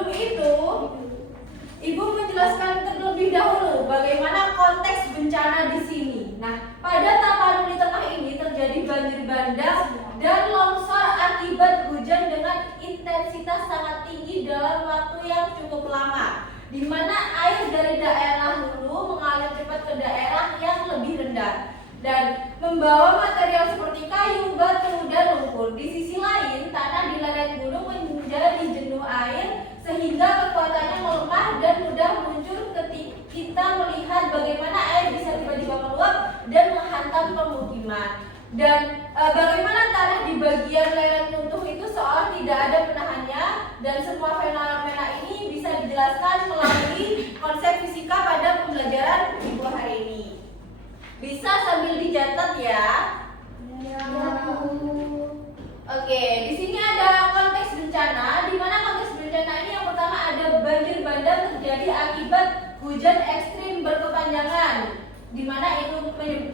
sebelum itu, Ibu menjelaskan terlebih dahulu bagaimana konteks bencana di sini. Nah, pada Tapanuli Tengah ini terjadi banjir bandang dan longsor akibat hujan dengan intensitas sangat tinggi dalam waktu yang cukup lama, di mana air dari daerah hulu mengalir cepat ke daerah yang lebih rendah dan membawa material seperti kayu, batu, dan lumpur. Di sisi lain, tanah di lereng gunung menjadi jenuh air sehingga kekuatannya melemah dan mudah muncul ketika kita melihat bagaimana air bisa tiba-tiba meluap dan menghantam pemukiman. Dan bagaimana tanah di bagian lereng runtuh itu seolah tidak ada penahannya, dan semua fenomena ini bisa dijelaskan melalui konsep fisika pada pembelajaran Ibu hari ini. Bisa sambil dicatat ya. Oke, di sini ada konteks bencana, di mana konteks bencana ini yang pertama ada banjir bandang terjadi akibat hujan ekstrim berkepanjangan, di mana itu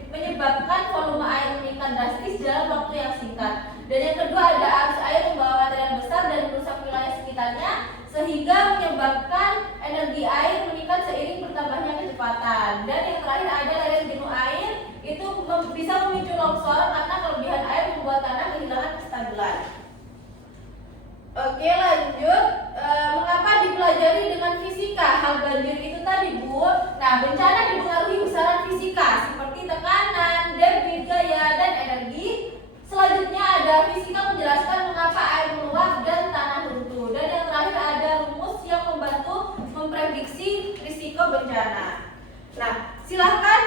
menyebabkan volume air meningkat drastis dalam waktu yang singkat. Dan yang kedua ada arus air membawa material besar dan merusak wilayah sekitarnya, sehingga menyebabkan energi air meningkat seiring bertambahnya kecepatan. Dan yang terakhir ada lereng jenuh air, itu bisa memicu longsor karena kelebihan air membuat tanah kehilangan kestabilan. Oke, lanjut. Mengapa dipelajari dengan fisika hal banjir itu tadi, Bu? Nah, bencana dipengaruhi besaran fisika seperti tekanan, debit, gaya, dan energi. Selanjutnya ada fisika menjelaskan mengapa air meluap dan tanah runtuh. Dan yang terakhir ada rumus yang membantu memprediksi risiko bencana. Nah, silahkan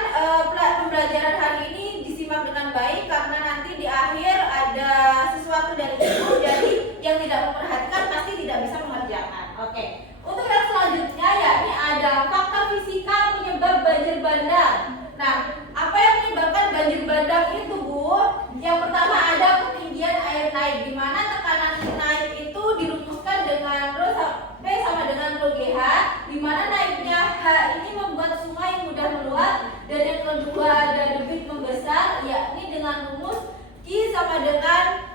pembelajaran hari ini disimak dengan baik karena nanti di akhir ada sesuatu dari Ibu, jadi yang tidak memperhatikan pasti tidak bisa mengerjakan. Oke. Untuk yang selanjutnya yakni ada faktor fisika penyebab banjir bandang. Nah, apa yang menyebabkan banjir bandang itu, Bu? Yang pertama ada ketinggian air naik, di mana tekanan naik itu dirumuskan dengan rho P sama dengan rho GH, di mana naiknya H ini membuat sungai mudah meluap. Dan yang kedua ada debit membesar, yakni dengan rumus Q sama dengan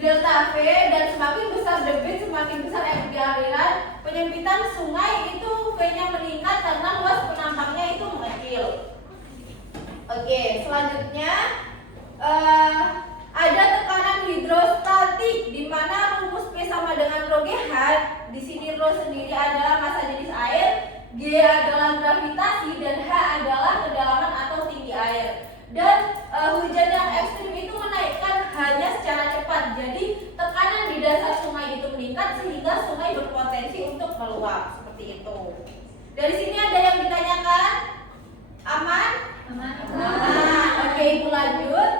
delta V, dan semakin besar debit semakin besar energi aliran. Penyempitan sungai itu V-nya meningkat karena luas penampangnya itu mengecil. Oke, selanjutnya ada tekanan hidrostatik, di mana rumus P sama dengan rho GH. Di sini rho sendiri adalah massa jenis air, G adalah gravitasi, dan H adalah kedalaman atau tinggi air. Dan hujan yang ekstrim itu menaikkan hanya secara cepat, jadi tekanan di dasar sungai itu meningkat sehingga sungai berpotensi untuk meluap seperti itu. Dari sini ada yang ditanyakan? Aman? Aman. Oke, Ibu lanjut.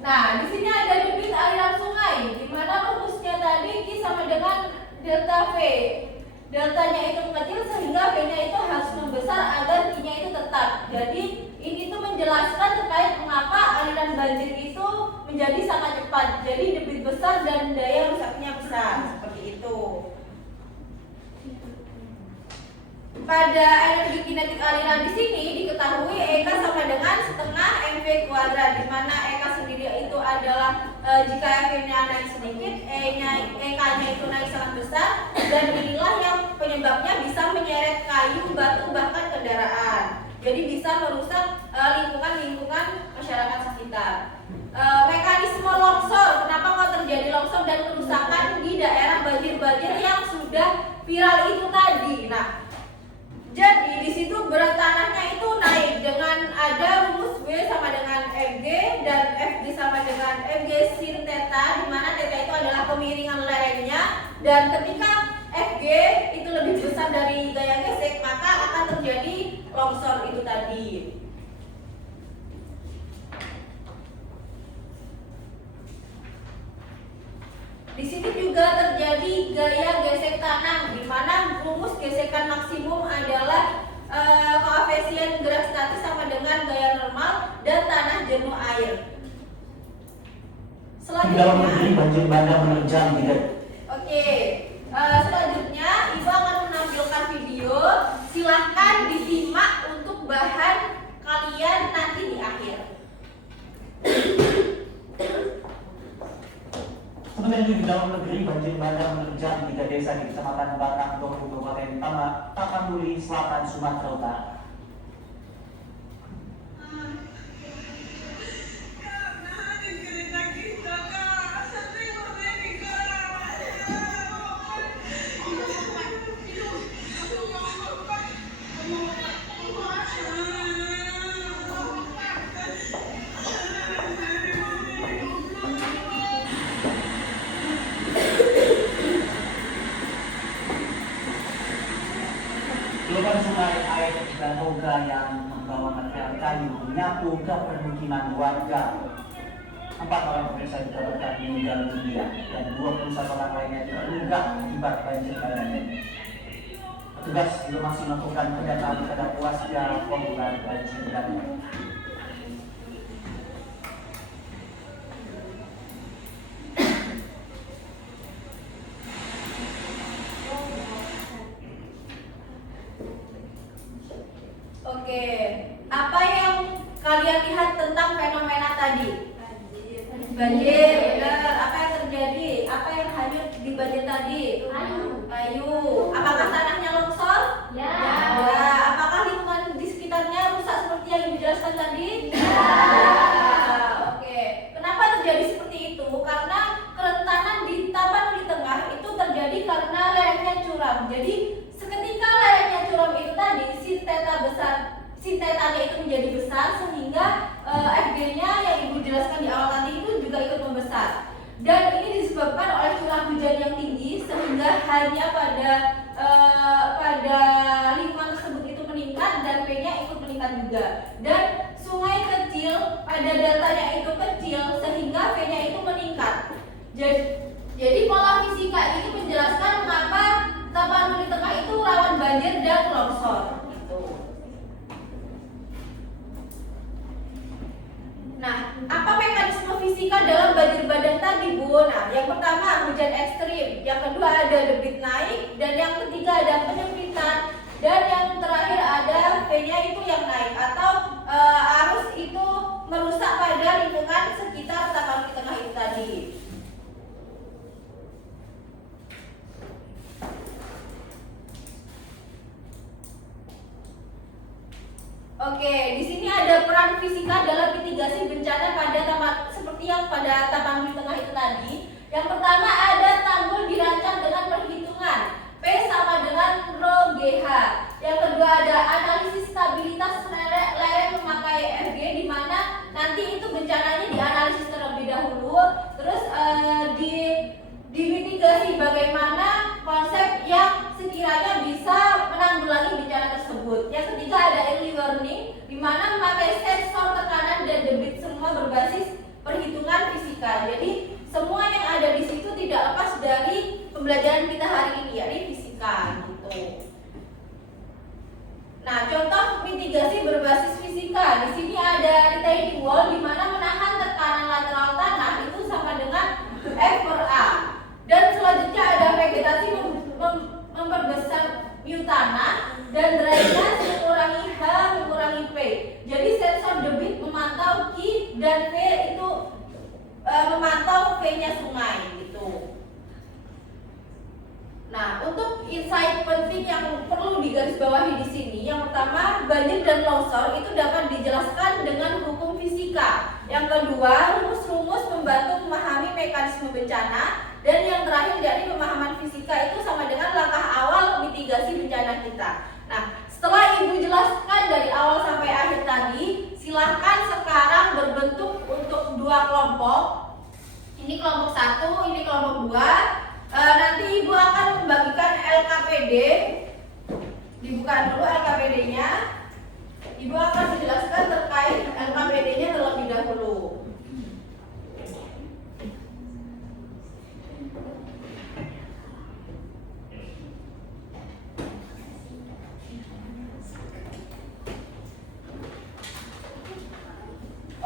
Nah, di sini ada debit aliran sungai, di mana rumusnya tadi Q sama dengan delta V. Deltanya itu mengecil sehingga V-nya itu harus membesar agar Q-nya itu tetap. Jadi ini tuh menjelaskan terkait mengapa aliran banjir itu menjadi sangat cepat. Jadi debit besar dan daya rusaknya besar, seperti itu. Pada energi kinetik aliran di sini diketahui EK sama dengan setengah MV kuadrat, di mana EK sendiri itu adalah jika MV-nya naik sedikit, EK-nya itu naik sangat besar, dan inilah yang penyebabnya bisa menyeret kayu, batu, bahkan kendaraan. Jadi bisa merusak lingkungan masyarakat sekitar. Mekanisme longsor, kenapa kok terjadi longsor dan kerusakan di daerah banjir-banjir yang sudah viral itu tadi. Nah, jadi di situ berat tanahnya itu naik dengan ada rumus W sama dengan Fg dan Fg sama dengan Fg sin theta, di mana theta itu adalah kemiringan lerengnya, dan ketika Fg itu lebih besar dari gaya gesek maka akan terjadi longsor itu tadi. Di sini juga terjadi gaya gesek tanah, di mana rumus gesekan maksimum adalah koefisien gerak statis sama dengan gaya normal dan tanah jenuh air. Di dalam negeri banjir bandang menerjang tidak. Oke, selanjutnya Ibu akan menampilkan video. Silahkan disimak untuk bahan kalian nanti di akhir. Kemudian di dalam negeri banjir bandang menerjang 3 desa di Kecamatan Batang, Doh, Kabupaten Tapanuli Selatan, Sumatera Utara. Luapan sungai, air, dan roga yang membawa material kayu menyapu ke permukiman warga. 4 orang pemirsa dikabarkan meninggal dunia dan 21 orang lainnya terluka akibat banjir bandang ini. Petugas juga masih melakukan pendataan terhadap warga korban banjir bandang. Oke, apa yang kalian lihat tentang fenomena tadi? Banjir, benar. Apa yang terjadi? Apa yang hanyut di banjir tadi? Kayu. Apakah tanahnya longsor? Ya. Ya. Apakah lingkungan di sekitarnya rusak seperti yang dijelaskan tadi? Ya. Oke. Kenapa terjadi seperti itu? Karena kerentanan di Tapanuli Tengah itu terjadi karena lerengnya curam. Jadi seketika lerengnya curam itu tadi, sintetanya itu menjadi besar sehingga FG-nya yang Ibu jelaskan di awal tadi itu juga ikut membesar. Dan ini disebabkan oleh curah hujan yang tinggi sehingga hanya pada lingkungan tersebut itu meningkat dan P-nya ikut meningkat juga. Dan sungai kecil pada deltanya itu kecil sehingga P-nya itu meningkat. Jadi pola fisika ini menjelaskan mengapa Tapanuli Tengah itu rawan banjir dan longsor. Gitu. Nah, apa mekanisme fisika dalam banjir bandang tadi, Bu? Nah, yang pertama hujan ekstrim, yang kedua ada debit naik, dan yang ketiga ada penyempitan, dan yang terakhir ada V-nya itu yang naik atau arus itu merusak pada lingkungan sekitar Tapanuli Tengah itu tadi. Oke, di sini ada peran fisika dalam mitigasi bencana seperti yang pada Tapanuli Tengah itu tadi. Yang pertama ada tanggul dirancang dengan perhitungan P sama dengan rho GH. Yang kedua ada analisis stabilitas lereng memakai FG, di mana nanti itu bencananya dianalisis terlebih dahulu. Terus dimitigasi bagaimana konsep yang sekiranya bisa menanggulangi bencana tersebut. Yang ketiga ada early warning, di mana memakai sensor tekanan dan debit, semua berbasis perhitungan fisika. Jadi semua yang ada di situ tidak lepas dari pembelajaran kita hari ini, yakni fisika gitu. Nah, contoh mitigasi berbasis fisika. Di sini ada retaining wall, di mana menahan tekanan lateral tanah itu sama dengan F per A. Dan selanjutnya ada vegetasi memperbesar mu tanah, dan drainase mengurangi H mengurangi P. Jadi sensor debit memantau Q dan P itu memantau V-nya sungai gitu. Nah, untuk insight penting yang perlu digarisbawahi di sini, yang pertama, banjir dan longsor itu dapat dijelaskan dengan hukum fisika. Yang kedua, rumus-rumus membantu memahami mekanisme bencana. Dan yang terakhir, yakni pemahaman fisika itu sama dengan langkah awal mitigasi bencana kita. Nah, setelah Ibu jelaskan dari awal sampai akhir tadi, silahkan sekarang berbentuk untuk 2 kelompok. Ini kelompok 1, ini kelompok 2. Nanti Ibu akan membagikan LKPD. Dibuka dulu LKPD-nya. Ibu akan menjelaskan terkait LKPD-nya terlebih dahulu.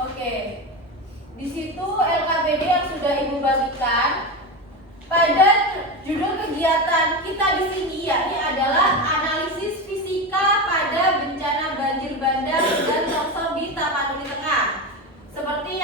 Oke. Di situ LKPD yang sudah Ibu bagikan. Pada judul kegiatan kita di sini yakni adalah analisis fisika pada bencana banjir bandang dan longsor di Tapanuli Tengah. Seperti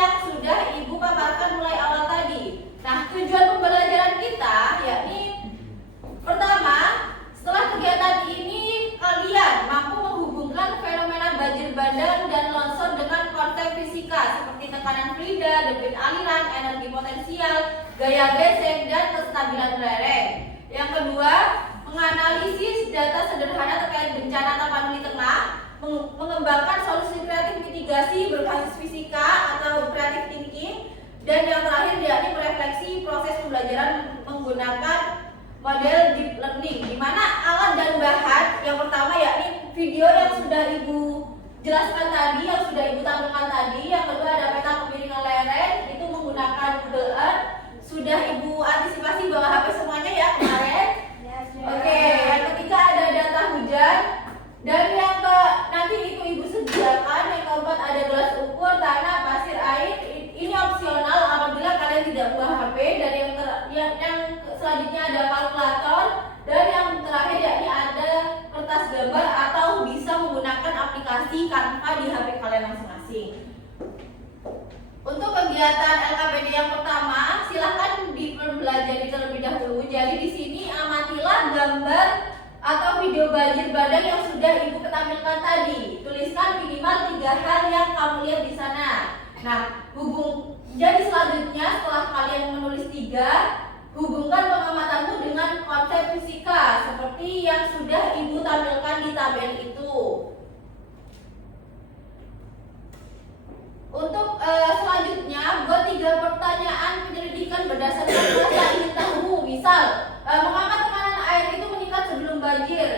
kestabilan lereng. Yang kedua, menganalisis data sederhana terkait bencana tapanuli tengah, mengembangkan solusi kreatif mitigasi berbasis fisika atau creative thinking, dan yang terakhir yakni merefleksi proses pembelajaran menggunakan model deep learning, di mana alat dan bahan yang pertama yakni video yang sudah Ibu jelaskan tadi, yang sudah Ibu tampilkan tadi. Yang kedua ada peta kemiringan lereng, itu menggunakan Google Earth. Sudah Ibu antisipasi bawa HP semuanya ya kemarin? Oke, yang ketiga ada data hujan, dan yang ke nanti itu Ibu sediakan. Yang keempat ada gelas ukur, tanah, pasir, air. Ini opsional apabila kalian tidak bawa HP. Dan yang selanjutnya ada kalkulator, dan yang terakhir yakni ada kertas gambar atau bisa menggunakan aplikasi Canva di HP kalian masing-masing. Untuk kegiatan LKPD yang pertama, silahkan dipelajari terlebih dahulu. Jadi di sini amatilah gambar atau video banjir bandang yang sudah Ibu ketampilkan tadi. Tuliskan minimal 3 hal yang kamu lihat di sana. Nah, jadi selanjutnya setelah kalian menulis 3, hubungkan pengamatanmu dengan konsep fisika seperti yang sudah Ibu tampilkan di tabel itu. Untuk selanjutnya, buat 3 pertanyaan penyelidikan berdasarkan rasa ingin tahu. Misal, mengapa tekanan air itu meningkat sebelum banjir,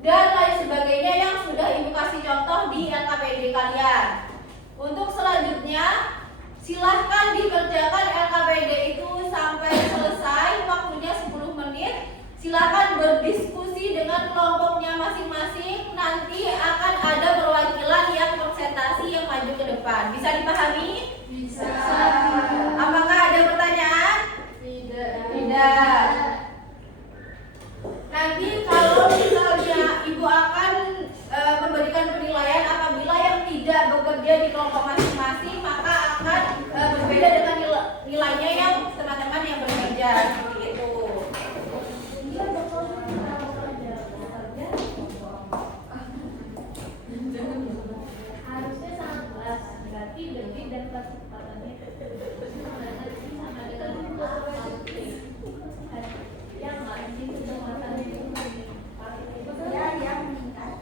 dan lain sebagainya yang sudah Ibu kasih contoh di LKPD kalian. Untuk selanjutnya, silahkan dikerjakan LKPD itu sampai selesai, waktunya 10 menit. Silahkan berdiskusi dengan kelompoknya masing-masing. Nanti akan ada perwakilan yang presentasi yang maju ke depan. Bisa dipahami? Bisa. Apakah ada pertanyaan? Tidak. Nanti kalau misalnya Ibu akan memberikan penilaian, apabila yang tidak bekerja di kelompok masing-masing, maka akan berbeda dengan nilainya yang teman-teman yang bekerja, seperti itu. Harusnya sangat kelas, berarti lebih dan kecepatannya sama dengan yang masih kecepatannya yang meningkat.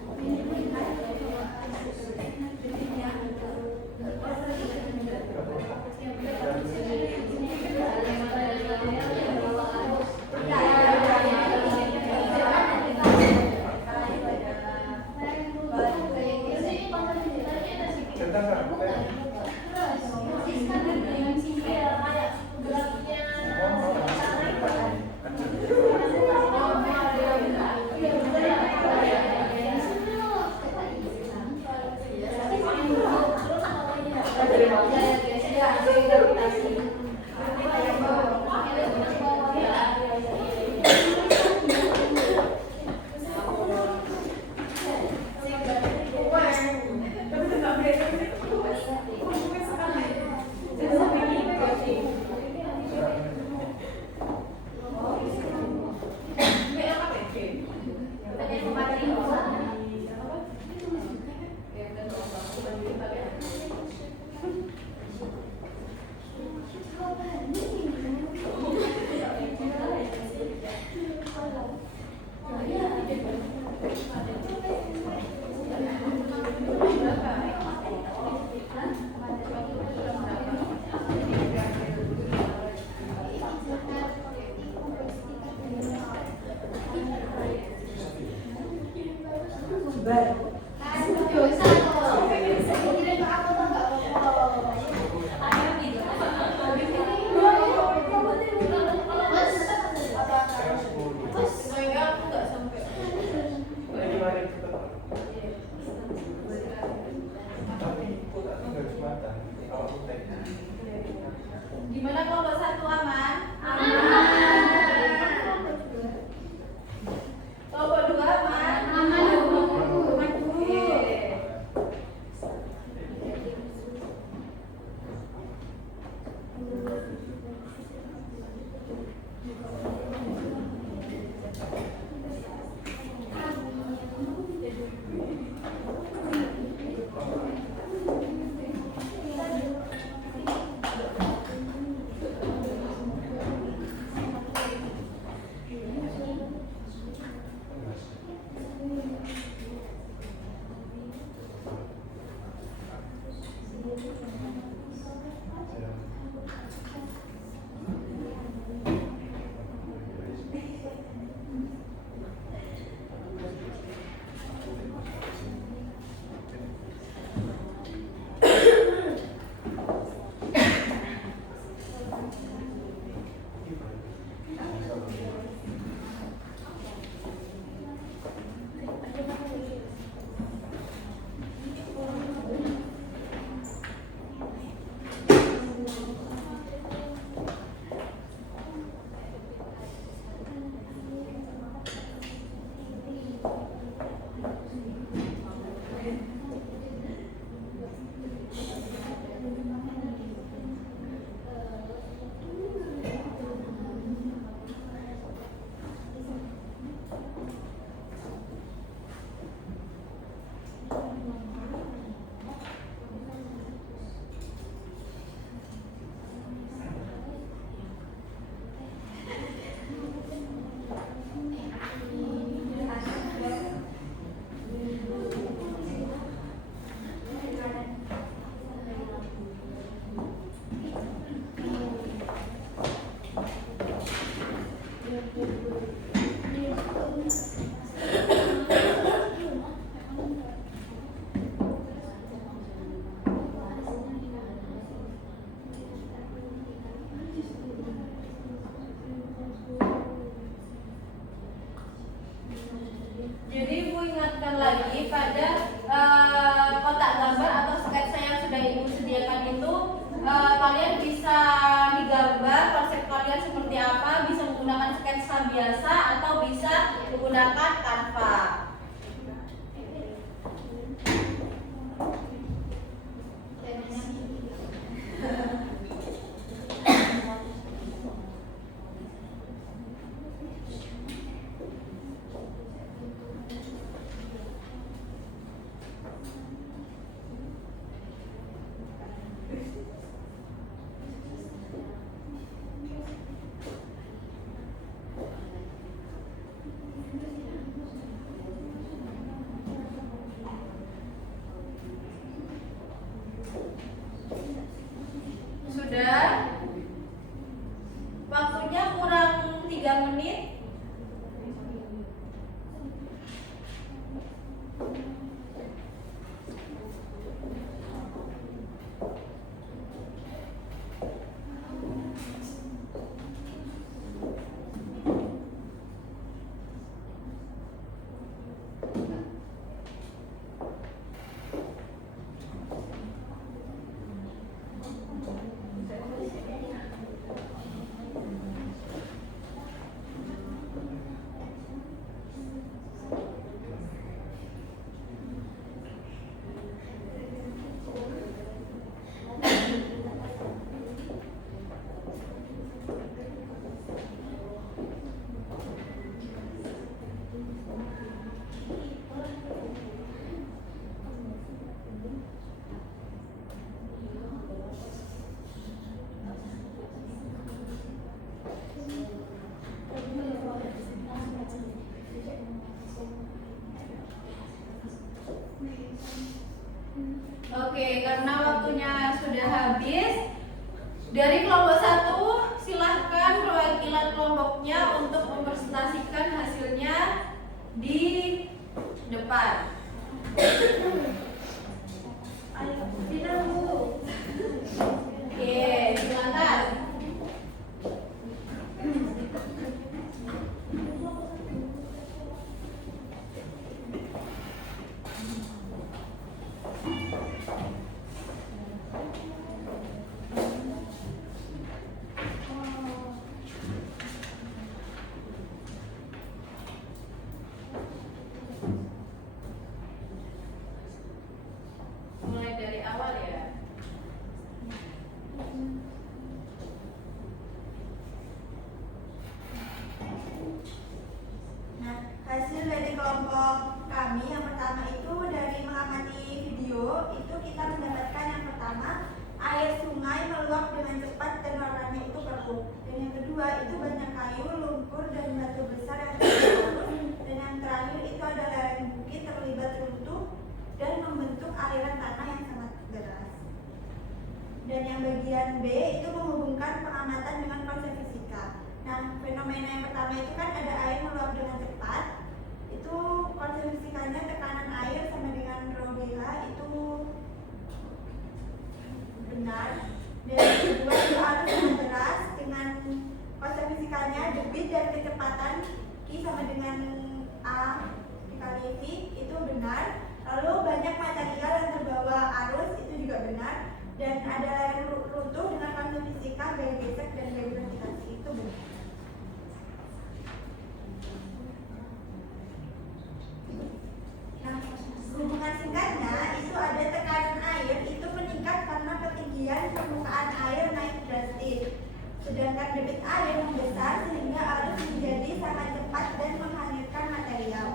Gimana kelompok 1 aman? Kelompok 2 aman? biasa atau bisa menggunakan Canva. Sudah? Waktunya kurang 3 menit. Oke, karena waktunya sudah habis, dari kelompok 1 silahkan perwakilan kelompoknya untuk mempresentasikan hasilnya di depan. Oke, silakan. Mulai dari awal ya. Nah, hasil dari kelompok kami yang pertama itu dari mengamati video itu kita mendapatkan yang pertama air sungai meluap dengan cepat dan warnanya itu keruh. Dan yang kedua itu banyak kayu, lumpur dan batu besar yang terlarut. Dan yang terakhir itu ada lereng bukit terlibat runtuh dan membentuk aliran tanah yang sangat deras. Dan yang bagian B itu menghubungkan pengamatan dengan konsep fisika. Nah, fenomena yang pertama itu kan ada air meluap dengan cepat. Itu konsep fisikanya tekanan air sama dengan rho GH itu benar. Dan yang kedua itu arus yang deras dengan konsep fisikanya debit dan kecepatan Q sama dengan A dikali V itu benar. Lalu banyak material yang terbawa arus itu juga benar. Dan ada lereng runtuh dengan konsep fisika gaya gesek dan gaya gravitasi itu benar. Nah, hubungan singkatnya itu ada tekanan air itu meningkat karena ketinggian permukaan air naik drastis. Sedangkan debit air membesar sehingga arus menjadi sangat cepat dan menghanyutkan material.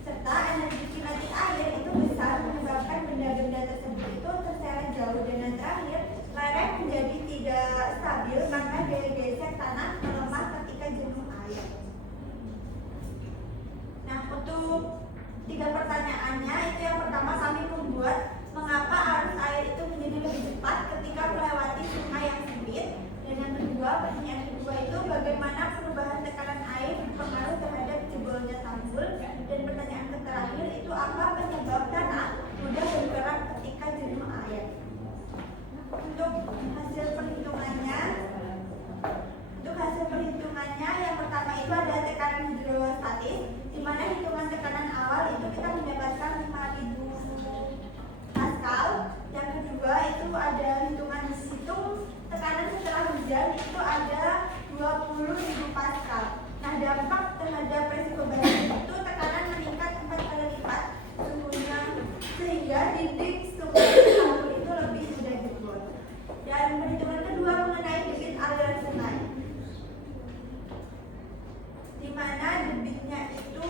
Serta energi kinetik air itu besar menyebabkan benda-benda tersebut itu terseret jauh. Dan yang terakhir, lereng menjadi tidak stabil karena gaya gesek tanah melemah mana debitnya itu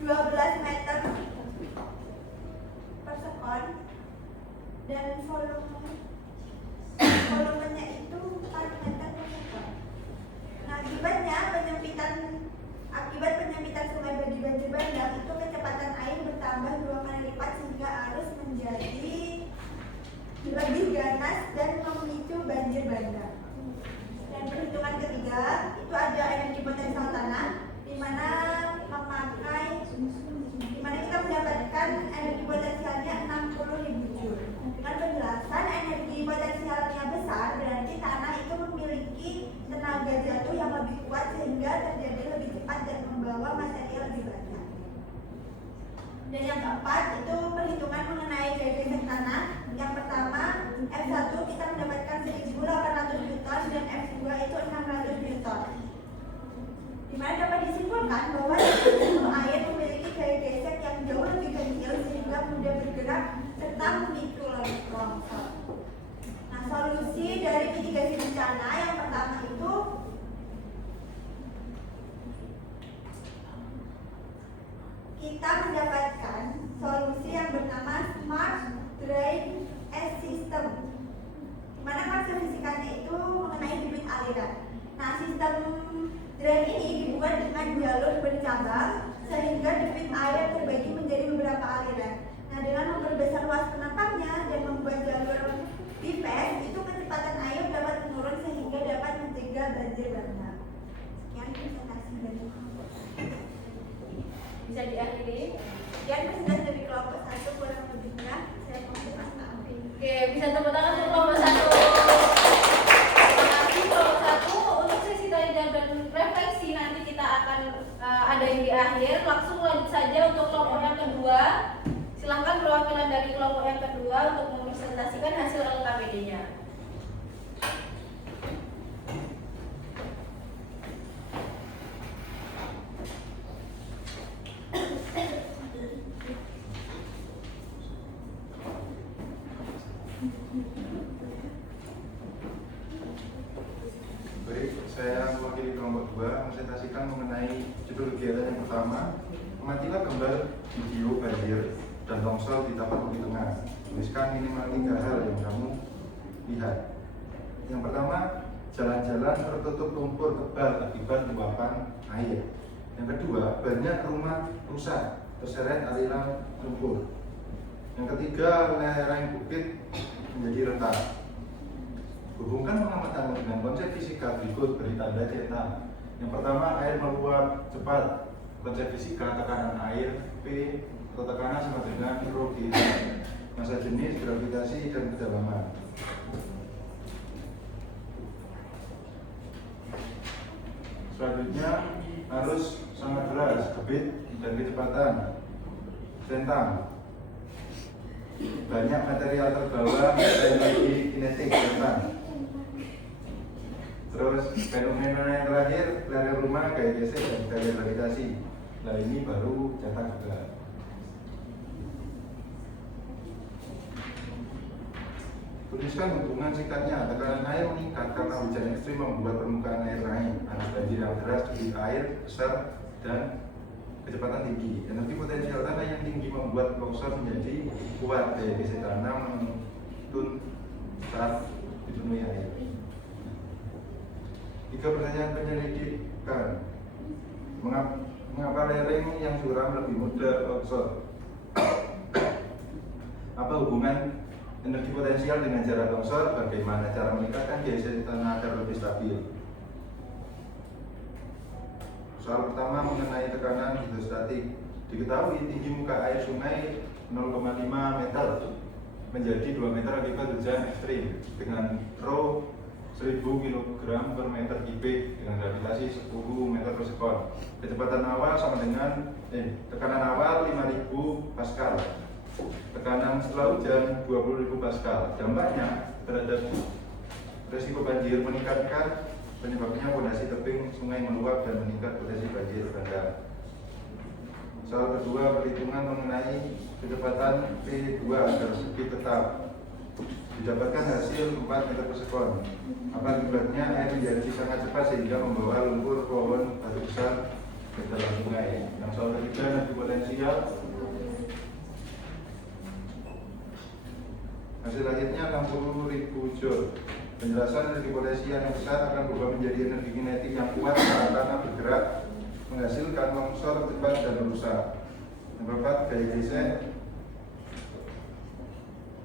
12 meter per sekon dan volumenya itu 4 meter per sekon. Nah, akibat penyempitan sungai bagi banjir bandang itu kecepatan air bertambah 2 kali lipat sehingga arus menjadi lebih ganas dan memicu banjir bandang. Dan perhitungan ketiga itu ada energi potensial tanah di mana kita mendapatkan energi potensialnya 60.000 Joule. Dengan penjelasan energi potensialnya besar berarti tanah itu memiliki tenaga jatuh yang lebih kuat sehingga terjadi lebih cepat dan membawa material lebih banyak. Dan yang keempat itu perhitungan mengenai gaya geser tanah. Yang pertama, F1 kita mendapatkan 1.800 Newton dan F2 itu 600 Newton. Dimana dapat disimpulkan bahwa air memiliki gaya geser yang jauh lebih kecil sehingga mudah bergerak serta memicu longsor. Nah, solusi dari mitigasi bencana yang pertama itu kita mendapatkan solusi yang bernama Smart Drain System, di mana konsep fisikanya itu mengenai debit aliran. Nah, sistem drain ini dibuat dengan jalur bercabang sehingga debit air terbagi menjadi beberapa aliran. Nah, dengan memperbesar luas penangkapnya dan membuat jalur pipet, itu kecepatan air dapat menurun sehingga dapat mencegah banjir bandang. Sekian presentasi dari Bisa diakhiri. sekian presentasi dari kelompok 1 kurang lebihnya saya mohon maaf. Oke, bisa tepuk tangan untuk kelompok 1. Terima kasih kelompok 1. Untuk sesi tanya jawab dan refleksi nanti kita akan ada yang di akhir. Langsung lanjut saja untuk kelompok yang kedua. Silahkan perwakilan dari kelompok yang kedua untuk mempresentasikan hasil LKPD-nya. Baik, saya mewakili kelompok 2 presentasikan mengenai judul kegiatan yang pertama, amatilah gambar video banjir dan longsor di Tapak Bukit Tengah. Tuliskan minimal 3 hal yang kamu lihat. Yang pertama, jalan-jalan tertutup lumpur tebal akibat luapan air. Yang kedua, banyak rumah rusak terseret aliran lumpur. Yang ketiga, lereng bukit menjadi retak. Hubungkan pengamatanmu dengan konsep fisika berikut beri tanda cetak. Yang pertama, air meluap cepat. Konsep fisika tekanan air P atau tekanan sama dengan rho G. Massa jenis, gravitasi, dan kedalaman. Selanjutnya, arus sangat deras, debit, dan kecepatan. Centang. Banyak material terbawa, energi kinetik centang. Terus fenomena yang terakhir, lereng rumah, gaya geser, dan gaya gravitasi. Nah, ini baru cetak juga. Tuliskan hubungan singkatnya. Tekanan air meningkat karena hujan ekstrim membuat permukaan air naik. Arus banjir yang deras, debit air besar, dan kecepatan tinggi. Energi potensial tanah yang tinggi membuat longsor menjadi kuat. Gaya geser tanah menuntun saat dipenuhi air. 3 pertanyaan penyelidikan. Mengapa lereng yang curam lebih mudah longsor? Apa hubungan energi potensial dengan jarak longsor? Bagaimana cara meningkatkan geser tanah agar lebih stabil? Soal pertama mengenai tekanan hidrostatik. Diketahui tinggi muka air sungai 0,5 meter menjadi 2 meter akibat hujan ekstrim dengan rho 1000 kg per meter kubik dengan gravitasi 10 meter per sekon. Kecepatan awal sama dengan tekanan awal 5000 Pascal. Tekanan setelah hujan 20.000 Pascal. Dampaknya terhadap risiko banjir meningkatkan, penyebabnya pondasi tebing sungai meluap dan meningkat potensi banjir bandang. Soal kedua, perhitungan mengenai kecepatan P2 agar debit tetap. Didapatkan hasil 4 meter per sekon. Apa akibatnya? Air menjadi sangat cepat sehingga membawa lumpur, pohon, batu besar hasil akhirnya 60.000 joule. Penjelasan energi potensial yang besar akan berubah menjadi energi kinetik yang kuat saat tanah bergerak, menghasilkan longsor cepat dan rusak. Nomor 4, gaya geser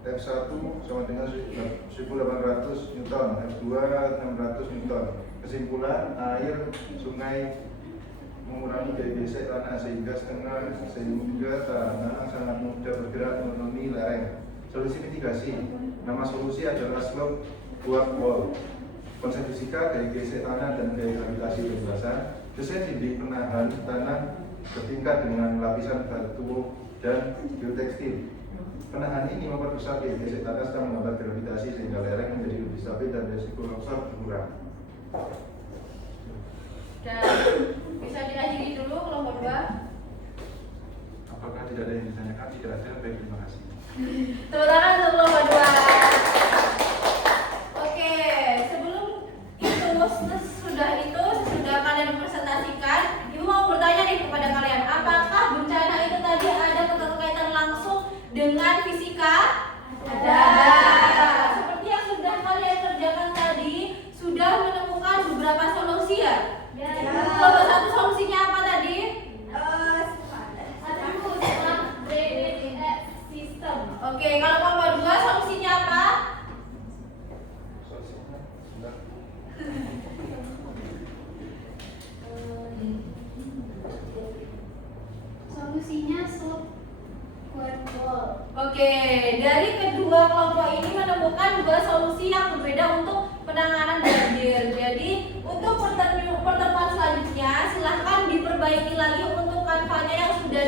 F1 sama dengan 1800 Newton, F2 600 Newton. Kesimpulan, air sungai mengurangi gaya geser tanah sehingga tanah sangat mudah bergerak memenuhi lereng. Solusi mitigasi, nama solusi adalah slope buat wall. Konsep fisika, gaya geser tanah dan gaya gravitasi penjelasan. Desain dinding penahan tanah bertingkat dengan lapisan batu dan geotekstil. Penahan ini memperbesar gaya geser tanah setelah mendapat gravitasi sehingga lereng menjadi lebih stabil dan risiko longsor berkurang. Dan bisa diakhiri dulu kelompok 2. Apakah tidak ada yang ditanyakan? Tidak ada, baik, terima kasih. Tepuk tangan untuk kelompok 2. Oke, sebelum itu sesudah kalian presentasikan, Ibu mau bertanya nih kepada kalian, apakah bencana itu tadi ada keterkaitan langsung dengan fisika? Ada. Seperti yang sudah kalian kerjakan tadi, sudah menemukan beberapa solusi ya? Kelompok 1 solusinya apa tadi? Sistem. Oke, kalau kelompok 2 solusinya apa? Solusinya slope wall. Oke, dari kedua kelompok ini menemukan 2 solusi yang berbeda untuk penanganan banjir. Jadi untuk pertemuan selanjutnya silahkan diperbaiki lagi untuk kanvanya yang sudah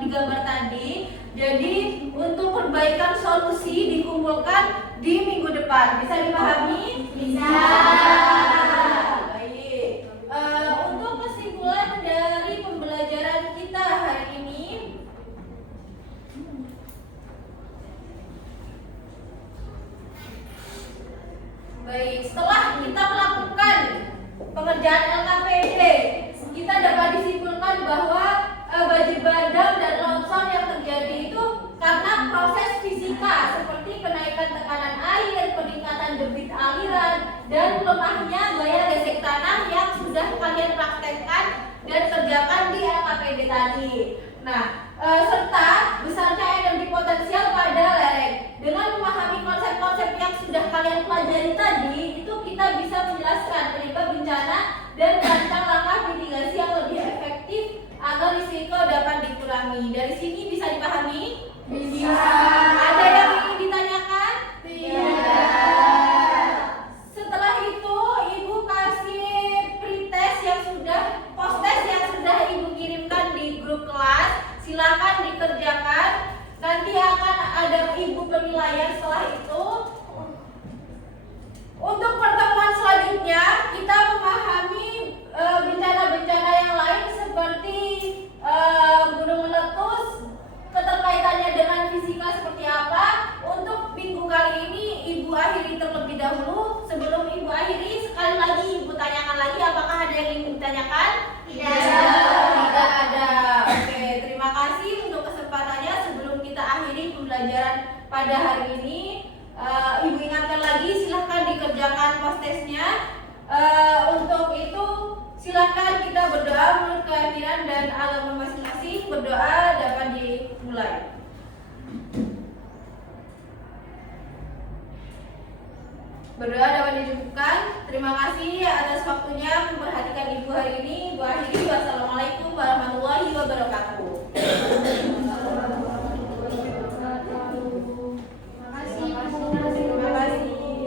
digambar tadi. Jadi untuk perbaikan solusi dikumpulkan di minggu depan. Bisa dipahami? Bisa. Baik. Untuk kesimpulan dari pembelajaran kita hari ini, baik, setelah kita melakukan pengerjaan LKPD, kita dapat disimpulkan bahwa banjir bandang dan longsor yang terjadi itu karena proses fisika seperti kenaikan tekanan air, peningkatan debit aliran, dan lemahnya gaya gesek tanah yang sudah kalian praktekkan dan kerjakan di LKPD tadi. Nah, serta besarnya energi potensial pada lereng. Dengan memahami konsep-konsep yang sudah kalian pelajari tadi, itu kita bisa menjelaskan penyebab bencana dan merancang langkah mitigasi yang lebih efektif agar risiko dapat dikurangi. Dari sini bisa dipahami? Bisa. Ada yang ingin ditanyakan? Tidak. Setelah itu, Ibu kasih pretest yang sudah, post-test yang sudah Ibu kirimkan di grup kelas. Silakan dikerjakan. Nanti akan ada Ibu penilaian setelah itu. Untuk pertemuan selanjutnya, kita memahami bencana-bencana yang lain seperti gunung meletus, keterkaitannya dengan fisika seperti apa. Untuk minggu kali ini Ibu akhiri terlebih dahulu. Sebelum Ibu akhiri, sekali lagi Ibu tanyakan lagi, apakah ada yang ingin ditanyakan? Tidak ada. Oke, terima kasih untuk kesempatannya. Sebelum kita akhiri pembelajaran pada hari ini, Ibu ingatkan lagi, silahkan dikerjakan post-testnya. Untuk itu silakan kita berdoa menurut keyakinan dan agama masing-masing. Berdoa dapat dimulai. Berdoa dapat dicukupkan. Terima kasih atas waktunya memperhatikan Ibu hari ini. Ibu akhiri. Wassalamualaikum warahmatullahi wabarakatuh.